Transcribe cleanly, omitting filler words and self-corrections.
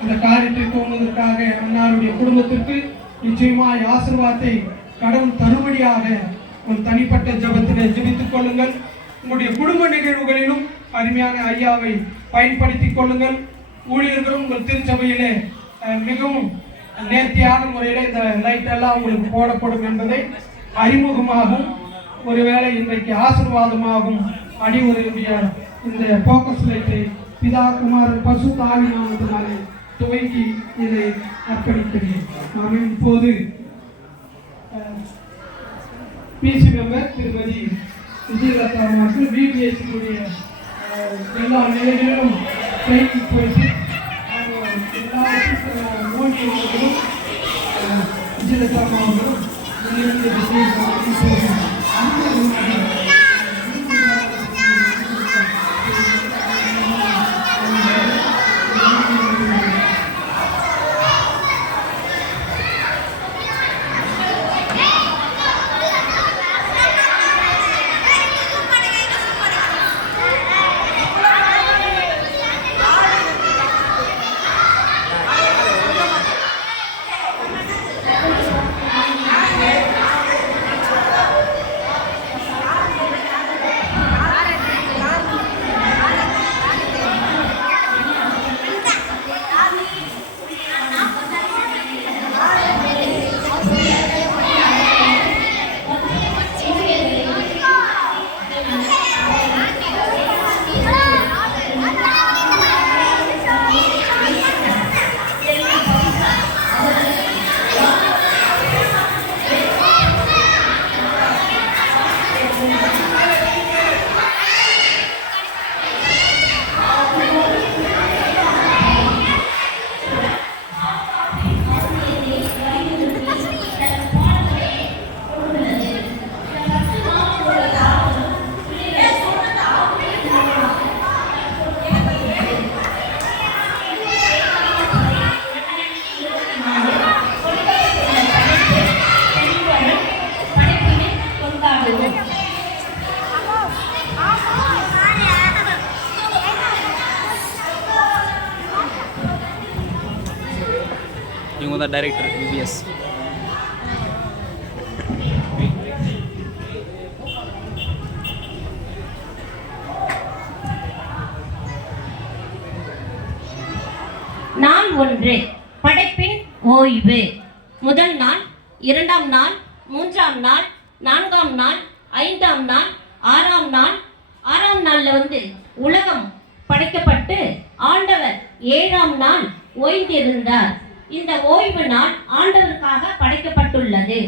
அந்த காரியத்தை தோணுவதற்காக அன்னாருடைய குடும்பத்திற்கு நிச்சயமாய் ஆசீர்வாதத்தை கடவுள் தருபடியாக ஒரு தனிப்பட்ட ஜபத்தில் ஜெபித்துக் கொள்ளுங்கள். உங்களுடைய குடும்ப நிகழ்வுகளிலும் அருமையான ஐயாவை பயன்படுத்திக் கொள்ளுங்கள். ஊழியர்களும் உங்கள் திருச்சபையிலே மிகவும் நேர்த்தியான முறையில் இந்த லைட் எல்லாம் உங்களுக்கு போடப்படும் என்பதை அறிமுகமாகும். ஒருவேளை இன்றைக்கு ஆசீர்வாதமாகும் அடிவுரையுடைய இந்த போக்கஸ் லைட்டை பிதா குமாரன் பரிசுத்த ஆவியானவரினாலே துவக்கி இதை அர்ப்பணிக்கிறேன். நாம் இப்போது பிசி மெம்பர் திருமதி விஜயலதா அவர்கள் பிபிஎஸ்சியுடைய எல்லா நிலைகளிலும் கைக்கு போயிட்டு எல்லா மோடிகளும் விஜயலதா அவர்களும் இவங்க தான் டைரக்டர் பிபிஎஸ். நாள் 1 படைப்பின் ஓய்வு. முதல் நாள், 2ஆம் நாள், 3ஆம் நாள், 4ஆம் நாள், 5ஆம் நாள், 6ஆம் நாள். 6ஆம் நாள்ல உலகம் படைக்கப்பட்டு ஆண்டவர் 7ஆம் நாள் ஓய்ந்திருந்தார். இந்த ஓய்வு நாள் ஆண்டவருக்காக படைக்கப்பட்டுள்ளது.